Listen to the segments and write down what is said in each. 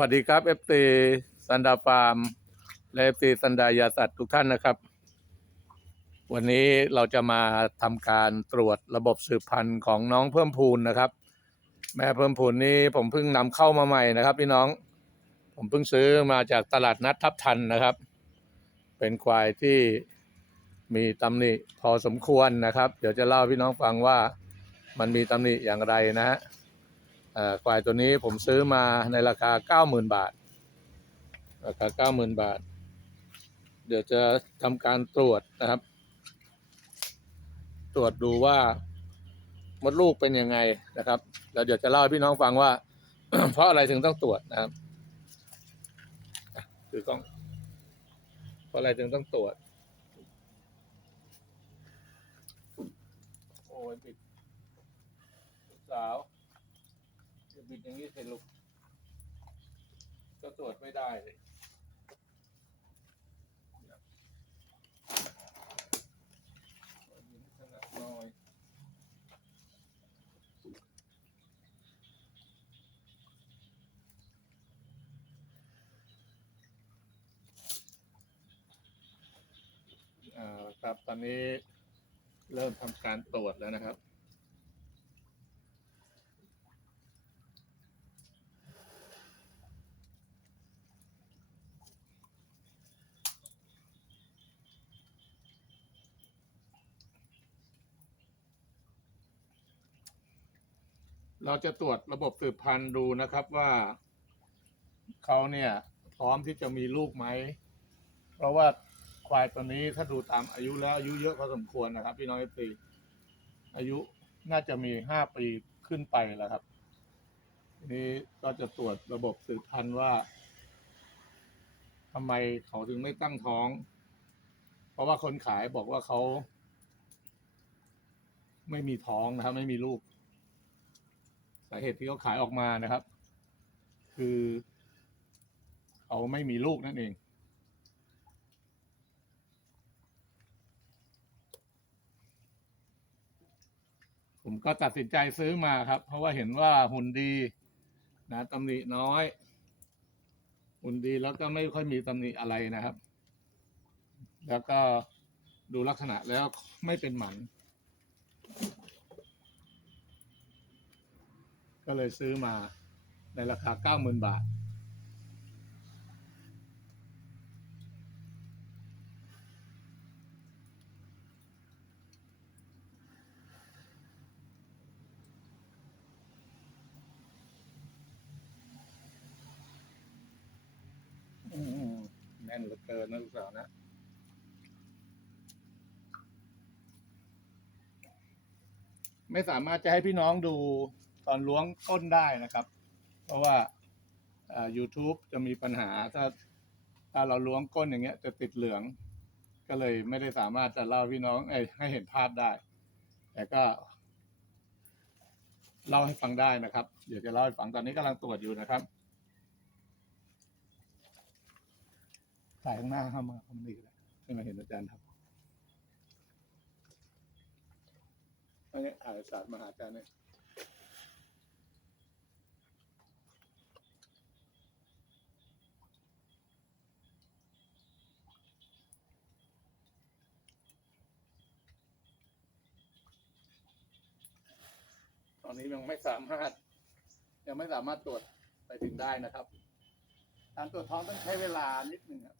วัสดีครับเอฟซีสันดาฟาร์มและเอฟซีสันดายาสัตว์ทุกท่านนะครับ วันนี้เราจะมาทำการตรวจระบบสืบพันธุ์ของน้องเพิ่มพูนนะครับ แม่เพิ่มพูนนี้ผมเพิ่งนำเข้ามาใหม่นะครับพี่น้อง ผมเพิ่งซื้อมาจากตลาดนัดทับทันนะครับ เป็นควายที่มีตำหนิพอสมควรนะครับ เดี๋ยวจะเล่าพี่น้องฟังว่ามันมีตำหนิอย่างไรนะฮะ ควายตัวนี้ผมซื้อมาในราคา90,000บาท ราคา90,000บาท เดี๋ยวจะทำการตรวจนะครับ ตรวจดูว่ามดลูกเป็นยังไงนะครับ แล้วเดี๋ยวจะเล่าให้พี่น้องฟังว่า เพราะอะไรถึงต้องตรวจนะครับอะถือกล้องเพราะอะไรถึงต้องตรวจโอ้ยปิดสาวิดอย่างนี้เสร็จลูกก็ตรวจไม่ได้เลยขนาดน้อยครับตอนนี้เริ่มทำการตรวจแล้วนะครับ เราจะตรวจระบบสืบพันธุ์ดูนะครับว่าเขาเนี่ยพร้อมที่จะมีลูกไหม เพราะว่าควายตัวนี้ถ้าดูตามอายุแล้วอายุเยอะพอสมควรนะครับ พี่น้องเอฟซีอายุน่าจะมีห้าปีขึ้นไปแล้วครับทีนี้ก็จะตรวจระบบสืบพันธุ์ว่าทำไมเขาถึงไม่ตั้งท้อง เพราะว่าคนขายบอกว่าเขา ไม่มีท้องนะครับ ไม่มีลูกาเหตุที่เขาขายออกมานะครับ คือเขาไม่มีลูกนั่นเอง ผมก็ตัดสินใจซื้อมาครับ เพราะว่าเห็นว่าหุ่นดีนะตำหนิน้อย หุ่นดีแล้วก็ไม่ค่อยมีตำหนิอะไรนะครับ แล้วก็ดูลักษณะแล้วไม่เป็นหมัน ก็เลยซื้อมาในราคาเก้าหมื่นบาท แน่นเหลือเกินนะลูกสาวนะไม่สามารถจะให้พี่น้องดู ตอนล้วงก้นได้นะครับ เพราะว่าอ่า YouTube จะมีปัญหาถ้าถ้าเราล้วงก้นอย่างเงี้ยจะติดเหลือง ก็เลยไม่ได้สามารถจะเล่าพี่น้องให้เห็นภาพได้ แต่ก็ เล่าให้ฟังได้นะครับ เดี๋ยวจะเล่าให้ฟังตอนนี้กำลังตรวจอยู่นะครับถ่ายข้างหน้าเข้ามาคำนี้ก็ได้ให้มาเห็นอาจารย์ครับอันนี้ถ่ายศาสตร์มหาอาจารย์เนี่ย อนนี้ยังไม่สามารถ ยังไม่สามารถตรวจไปถึงได้นะครับการตรวจท้องต้องใช้เวลานิดหนึ่งครับ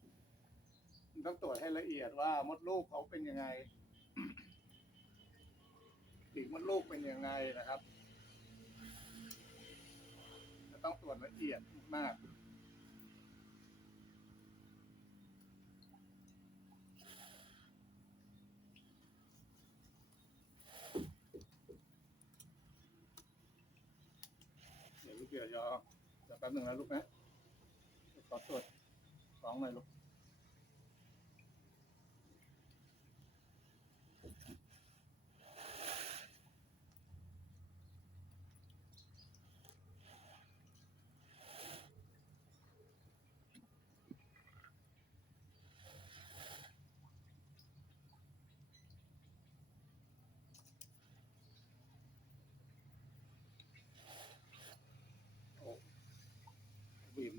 ต้องตรวจให้ละเอียดว่ามดลูกเขาเป็นยังไงปีกมดลูกเป็นยังไงนะครับ จะต้องตรวจละเอียดมาก เดี๋ยวลูกเดี๋ยวยอ เดี๋ยวแป๊บหนึ่งนะลูกนะขอตรวจท้องหน่อยลูก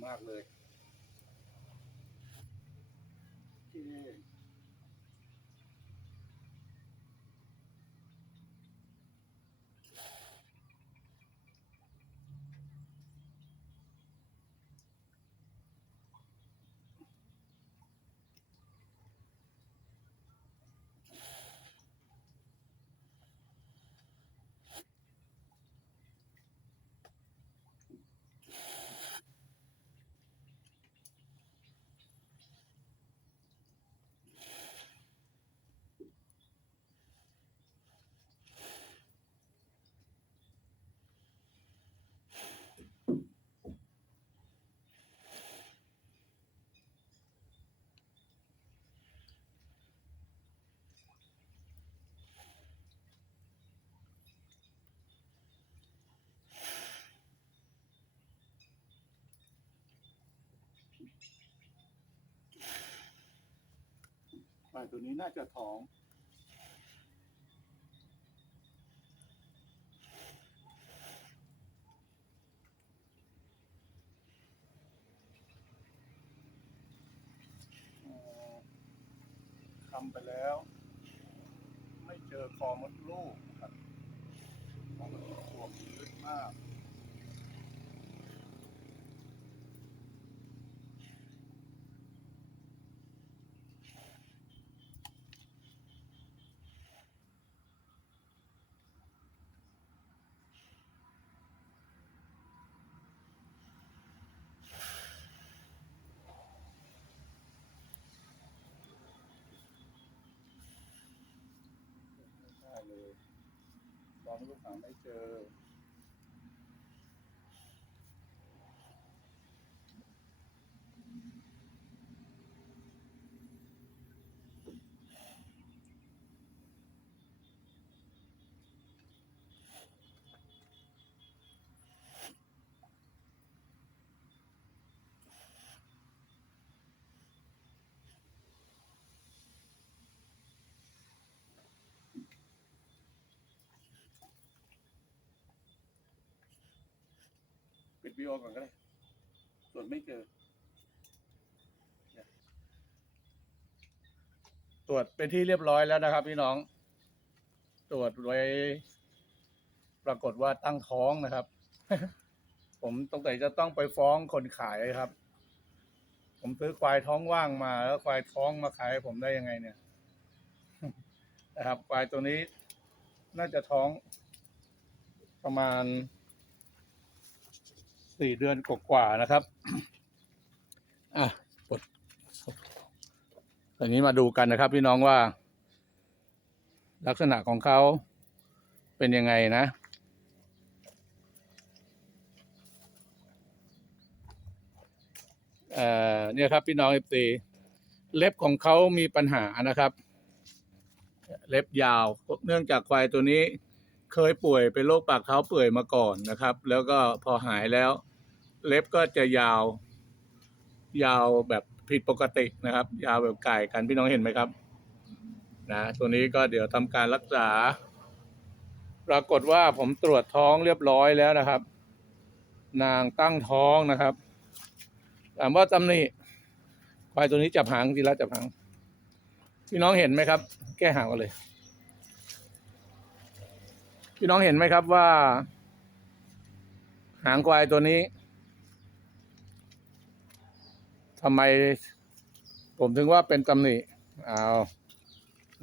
มากเลยโตัวนี้น่าจะท้อง ทำไปแล้ว ไม่เจอคอมดลูกครับคอมดลูกถ่วงลึกมาก ลองลูกหาไม่เจอ วิดีโอก่อนก็ได้ส่วนไม่เจอ ตรวจเป็นที่เรียบร้อยแล้วนะครับ พี่น้อง ตรวจไว้ ปรากฏว่าตั้งท้องนะครับ ผมตรงไหนจะต้องไปฟ้องคนขายครับ ผมซื้อควายท้องว่างมา แล้วควายท้องมาขายผมได้ยังไงเนี่ยนะครับควายตัวนี้น่าจะท้องประมาณ สี่เดือนกว่าๆนะครับ อะกดตอนนี้มาดูกันนะครับ พี่น้องว่า ลักษณะของเขาเป็นยังไงนะเอ่อเนี่ยครับพี่น้องเอฟซีเล็บของเขามีปัญหานะครับ เล็บยาว เนื่องจากควายตัวนี้ เคยป่วยเป็นโรคปากเท้าเปื่อยมาก่อนนะครับ แล้วก็พอหายแล้ว เล็บก็จะยาว ยาวแบบผิดปกตินะครับ ยาวแบบไก่กันพี่น้องเห็นไหมครับนะตัวนี้ก็เดี๋ยวทำการรักษา ปรากฏว่าผมตรวจท้องเรียบร้อยแล้วนะครับ นางตั้งท้องนะครับถามว่าตำหนิควายตัวนี้จับหางทีละจับหางพี่น้องเห็นไหมครับ แก้หางกันเลย พี่น้องเห็นไหมครับว่า หางควายตัวนี้ทำไมผมถึงว่าเป็นตำหนิเอา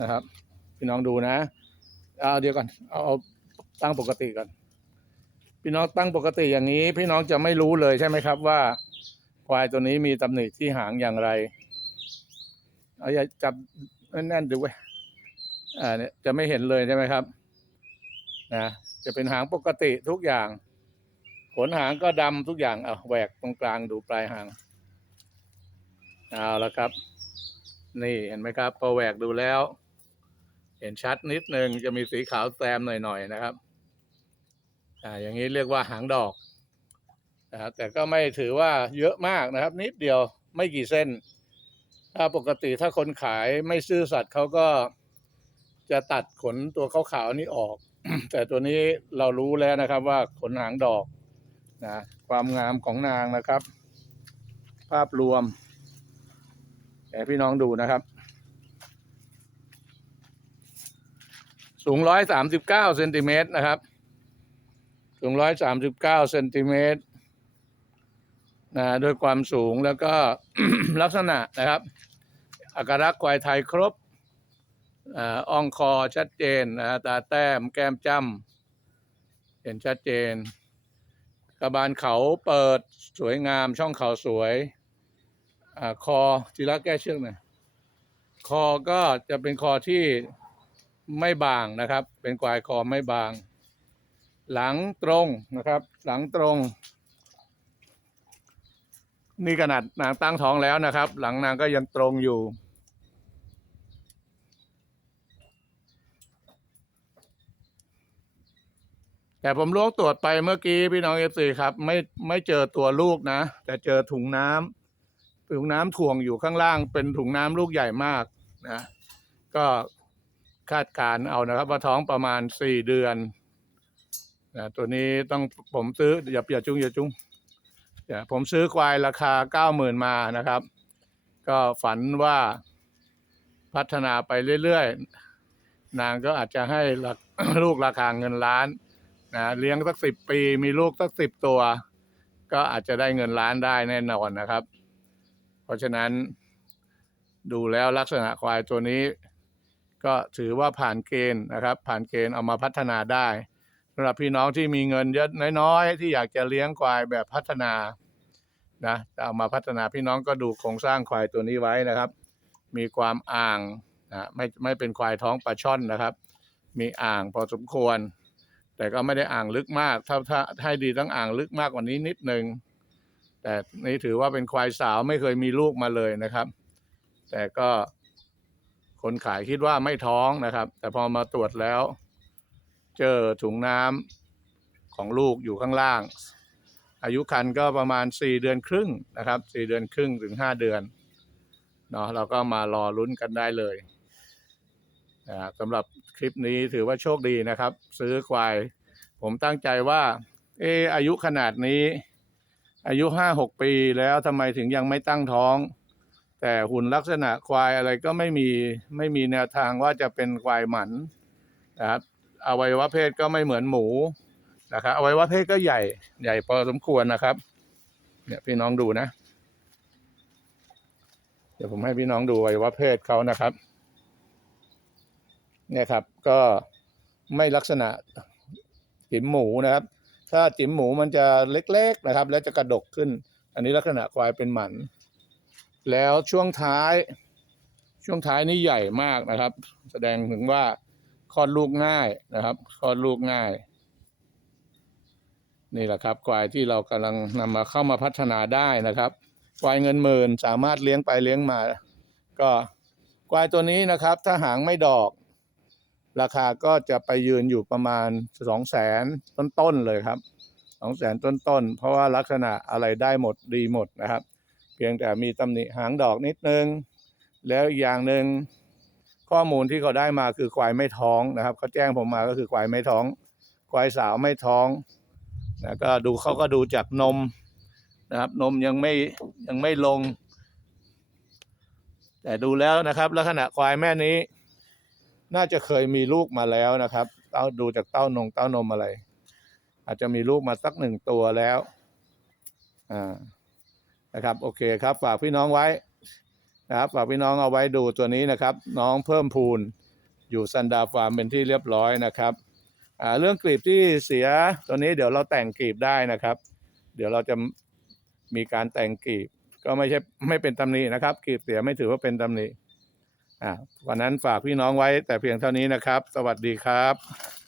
นะครับ พี่น้องดูนะเอาเดี๋ยวก่อนเอาเอาตั้งปกติก่อน พี่น้องตั้งปกติอย่างนี้ พี่น้องจะไม่รู้เลยใช่ไหมครับ ว่า ควายตัวนี้มีตำหนิที่หางอย่างไรเอาอย่าจับแน่นๆดูไว้อ่าเนี่ยจะไม่เห็นเลยใช่ไหมครับ นะจะเป็นหางปกติทุกอย่าง ขนหางก็ดำทุกอย่างเอาแหวกตรงกลางดูปลายหางเอาละครับ นี่เห็นไหมครับพอแหวกดูแล้ว เห็นชัดนิดนึงจะมีสีขาวแซมหน่อยๆนะครับอ่าอย่างนี้เรียกว่าหางดอกนะครับแต่ก็ไม่ถือว่าเยอะมากนะครับ นิดเดียวไม่กี่เส้น ถ้าปกติถ้าคนขายไม่ซื่อสัตย์เขาก็จะตัดขนตัวขาวๆนี้ออก แต่ตัวนี้เรารู้แล้วนะครับว่าขนหางดอกนะความงามของนางนะครับ ภาพรวมให้พี่น้องดูนะครับ สูงร้อยสามสิบเก้าเซนติเมตรนะครับ สูงร้อยสามสิบเก้าเซนติเมตรนะด้วยความสูงแล้วก็ลักษณะนะครับอักขระควายไทยครบ อาอ่องคอชัดเจนนะตาแต้มแก้มจ้ำเห็นชัดเจน กระบาลเขาเปิดสวยงามช่องเขาสวยอคอจิระแก้เชือกหน่อยคอก็จะเป็นคอที่ไม่บางนะครับ เป็นควายคอไม่บาง หลังตรงนะครับ หลังตรง นี่ขนาดนางตั้งท้องแล้วนะครับ หลังนางก็ยังตรงอยู่ แต่ผมล้วงตรวจไปเมื่อกี้พี่น้องเอฟซีครับไม่ไม่เจอตัวลูกนะ แต่เจอถุงน้ำถุงน้ำถ่วงอยู่ข้างล่าง เป็นถุงน้ำลูกใหญ่มากนะก็คาดการณ์เอานะครับ ว่าท้องประมาณสี่เดือนนะตัวนี้ต้องผมซื้ออย่าอย่าจุงอย่าจุงอย่าผมซื้อควายราคาเก้าหมื่นมานะครับ ก็ฝันว่าพัฒนาไปเรื่อยๆ นางก็อาจจะให้ลูกราคาเงินล้าน นะเลี้ยงสักสิบปี มีลูกสักสิบตัว ก็อาจจะได้เงินล้านได้แน่นอนนะครับ เพราะฉะนั้น ดูแล้วลักษณะควายตัวนี้ ก็ถือว่าผ่านเกณฑ์นะครับ ผ่านเกณฑ์เอามาพัฒนาได้สำหรับพี่น้องที่มีเงินเยอะน้อยๆ ที่อยากจะเลี้ยงควายแบบพัฒนานะจะเอามาพัฒนาพี่น้องก็ดูโครงสร้างควายตัวนี้ไว้นะครับ มีความอ่างนะไม่ไม่เป็นควายท้องปลาช่อนนะครับ มีอ่างพอสมควร แต่ก็ไม่ได้อ่างลึกมาก ถ้าถ้าให้ดีต้องอ่างลึกมากกว่านี้นิดนึง แต่นี่ถือว่าเป็นควายสาวไม่เคยมีลูกมาเลยนะครับ แต่ก็คนขายคิดว่าไม่ท้องนะครับ แต่พอมาตรวจแล้ว เจอถุงน้ำของลูกอยู่ข้างล่าง อายุคันก็ประมาณ 4 เดือนครึ่งนะครับ4เดือนครึ่งถึง 5 เดือนเนาะเราก็มารอลุ้นกันได้เลย นะสำหรับคลิปนี้ถือว่าโชคดีนะครับ ซื้อควาย ผมตั้งใจว่า เอออายุขนาดนี้ อายุห้าหกปีแล้วทำไมถึงยังไม่ตั้งท้อง แต่หุ่นลักษณะควายอะไรก็ไม่มีไม่มีแนวทางว่าจะเป็นควายหมันนะครับอวัยวะเพศก็ไม่เหมือนหมูนะครับอวัยวะเพศก็ใหญ่ใหญ่พอสมควรนะครับ เนี่ยพี่น้องดูนะ เดี๋ยวผมให้พี่น้องดูอวัยวะเพศเขานะครับ เนี่ยครับ ก็ไม่ลักษณะจิ๋มหมูนะครับ ถ้าจิ๋มหมูมันจะเล็กๆนะครับ แล้วจะกระดกขึ้น อันนี้ลักษณะควายเป็นหมัน แล้วช่วงท้าย ช่วงท้ายนี่ใหญ่มากนะครับ แสดงถึงว่าคลอดลูกง่ายนะครับคลอดลูกง่าย นี่แหละครับควายที่เรากำลังนำมาเข้ามาพัฒนาได้นะครับควายเงินหมื่นสามารถเลี้ยงไปเลี้ยงมา ก็ควายตัวนี้นะครับ ถ้าหางไม่ดอก ราคาก็จะไปยืนอยู่ประมาณสองแสนต้นๆเลยครับสองแสนต้นๆ เพราะว่าลักษณะอะไรได้หมดดีหมดนะครับ เพียงแต่มีตำหนิหางดอกนิดนึง แล้วอีกอย่างหนึ่งข้อมูลที่เขาได้มาคือควายไม่ท้องนะครับเขาแจ้งผมมาก็คือควายไม่ท้อง ควายสาวไม่ท้องนะก็ดูเขาก็ดูจากนมนะครับ นมยังไม่ยังไม่ลง แต่ดูแล้วนะครับ ลักษณะควายแม่นี้ น่าจะเคยมีลูกมาแล้วนะครับเต้าดูจากเต้านงเต้านมอะไร อาจจะมีลูกมาสักหนึ่งตัวแล้วอ่านะครับ โอเคครับ ฝากพี่น้องไว้นะครับฝากพี่น้องเอาไว้ดูตัวนี้นะครับ น้องเพิ่มพูนอยู่ซันดาฟาร์มเป็นที่เรียบร้อยนะครับอ่าเรื่องกลีบที่เสียตัวนี้เดี๋ยวเราแต่งกลีบได้นะครับ เดี๋ยวเราจะมีการแต่งกลีบ ก็ไม่ใช่ไม่เป็นตำหนินะครับกลีบเสียไม่ถือว่าเป็นตำหนิ วันนั้นฝากพี่น้องไว้แต่เพียงเท่านี้นะครับ สวัสดีครับ